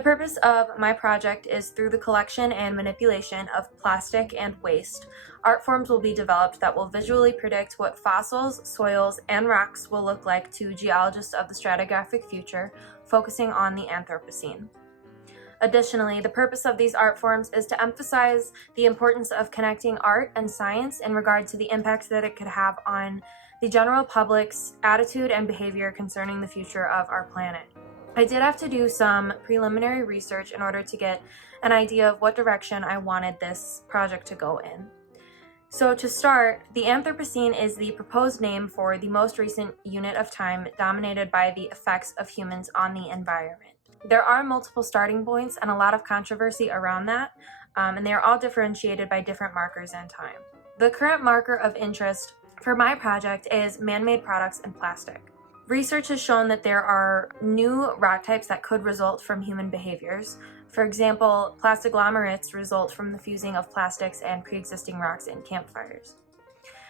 The purpose of my project is through the collection and manipulation of plastic and waste, art forms will be developed that will visually predict what fossils, soils, and rocks will look like to geologists of the stratigraphic future, focusing on the Anthropocene. Additionally, the purpose of these art forms is to emphasize the importance of connecting art and science in regard to the impact that it could have on the general public's attitude and behavior concerning the future of our planet. I did have to do some preliminary research in order to get an idea of what direction I wanted this project to go in. So to start, the Anthropocene is the proposed name for the most recent unit of time dominated by the effects of humans on the environment. There are multiple starting points and a lot of controversy around that, and they are all differentiated by different markers in time. The current marker of interest for my project is man-made products and plastic. Research has shown that there are new rock types that could result from human behaviors. For example, plastiglomerates result from the fusing of plastics and pre-existing rocks in campfires.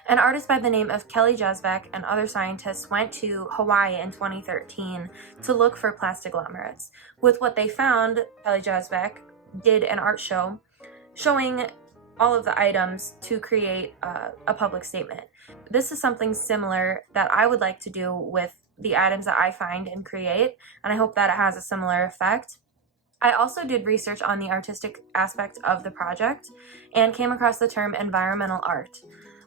An artist by the name of Kelly Jezbek and other scientists went to Hawaii in 2013 to look for plastiglomerates. With what they found, Kelly Jezbek did an art show showing all of the items to create a public statement. This is something similar that I would like to do with the items that I find and create, and I hope that it has a similar effect. I also did research on the artistic aspect of the project and came across the term environmental art,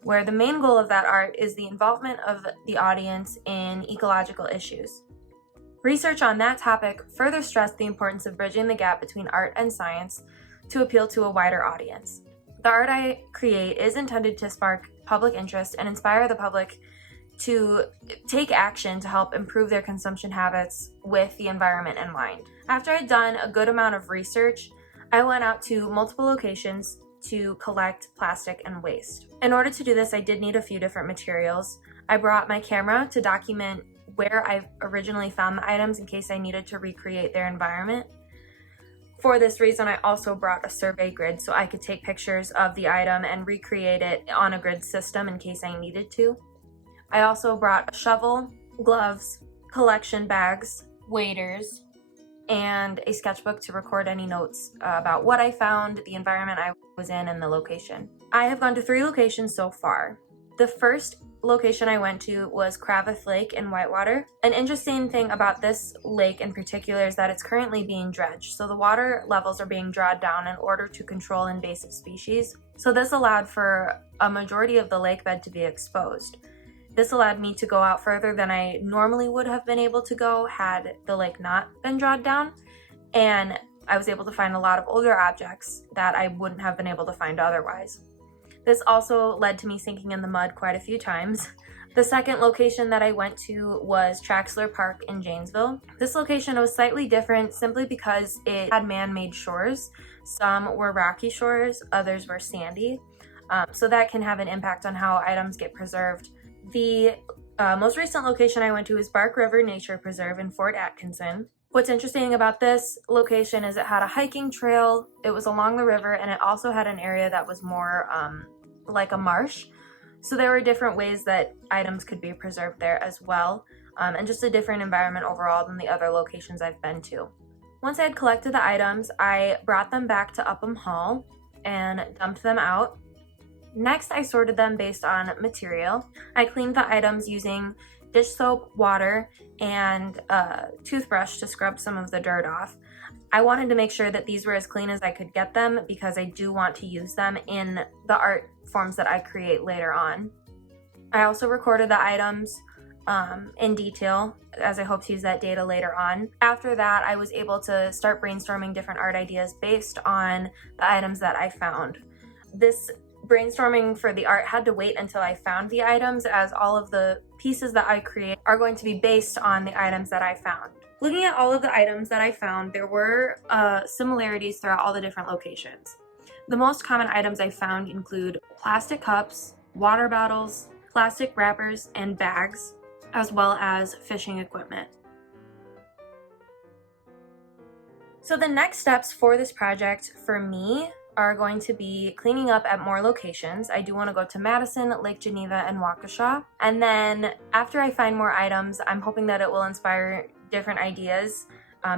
where the main goal of that art is the involvement of the audience in ecological issues. Research on that topic further stressed the importance of bridging the gap between art and science to appeal to a wider audience. The art I create is intended to spark public interest and inspire the public to take action to help improve their consumption habits with the environment in mind. After I'd done a good amount of research, I went out to multiple locations to collect plastic and waste. In order to do this, I did need a few different materials. I brought my camera to document where I originally found the items in case I needed to recreate their environment. For this reason, I also brought a survey grid so I could take pictures of the item and recreate it on a grid system in case I needed to. I also brought a shovel, gloves, collection bags, waders, and a sketchbook to record any notes about what I found, the environment I was in, and the location. I have gone to 3 locations so far. The first location I went to was Kravith Lake in Whitewater. An interesting thing about this lake in particular is that it's currently being dredged, so the water levels are being drawn down in order to control invasive species. So this allowed for a majority of the lake bed to be exposed. This allowed me to go out further than I normally would have been able to go had the lake not been drawn down, and I was able to find a lot of older objects that I wouldn't have been able to find otherwise. This also led to me sinking in the mud quite a few times. The second location that I went to was Traxler Park in Janesville. This location was slightly different simply because it had man-made shores. Some were rocky shores, others were sandy, so that can have an impact on how items get preserved. The most recent location I went to is Bark River Nature Preserve in Fort Atkinson. What's interesting about this location is it had a hiking trail, it was along the river, and it also had an area that was more like a marsh. So there were different ways that items could be preserved there as well, and just a different environment overall than the other locations I've been to. Once I had collected the items, I brought them back to Upham Hall and dumped them out. Next, I sorted them based on material. I cleaned the items using dish soap, water, and a toothbrush to scrub some of the dirt off. I wanted to make sure that these were as clean as I could get them because I do want to use them in the art forms that I create later on. I also recorded the items in detail, as I hope to use that data later on. After that, I was able to start brainstorming different art ideas based on the items that I found. This brainstorming for the art had to wait until I found the items, as all of the pieces that I create are going to be based on the items that I found. Looking at all of the items that I found, there were similarities throughout all the different locations. The most common items I found include plastic cups, water bottles, plastic wrappers and bags, as well as fishing equipment. So the next steps for this project for me are going to be cleaning up at more locations. I do want to go to Madison, Lake Geneva, and Waukesha. And then after I find more items, I'm hoping that it will inspire different ideas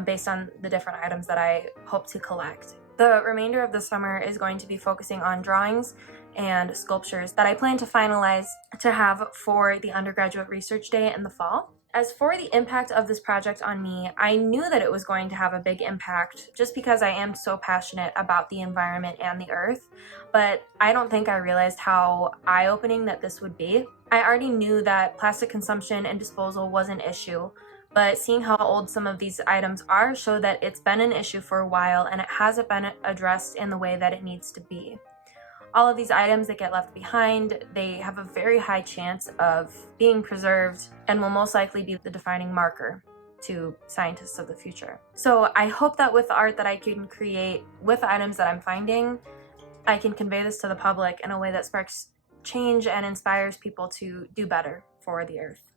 based on the different items that I hope to collect. The remainder of the summer is going to be focusing on drawings and sculptures that I plan to finalize to have for the undergraduate research day in the fall. As for the impact of this project on me, I knew that it was going to have a big impact just because I am so passionate about the environment and the earth, but I don't think I realized how eye-opening that this would be. I already knew that plastic consumption and disposal was an issue, but seeing how old some of these items are showed that it's been an issue for a while and it hasn't been addressed in the way that it needs to be. All of these items that get left behind, they have a very high chance of being preserved and will most likely be the defining marker to scientists of the future. So I hope that with the art that I can create with the items that I'm finding, I can convey this to the public in a way that sparks change and inspires people to do better for the earth.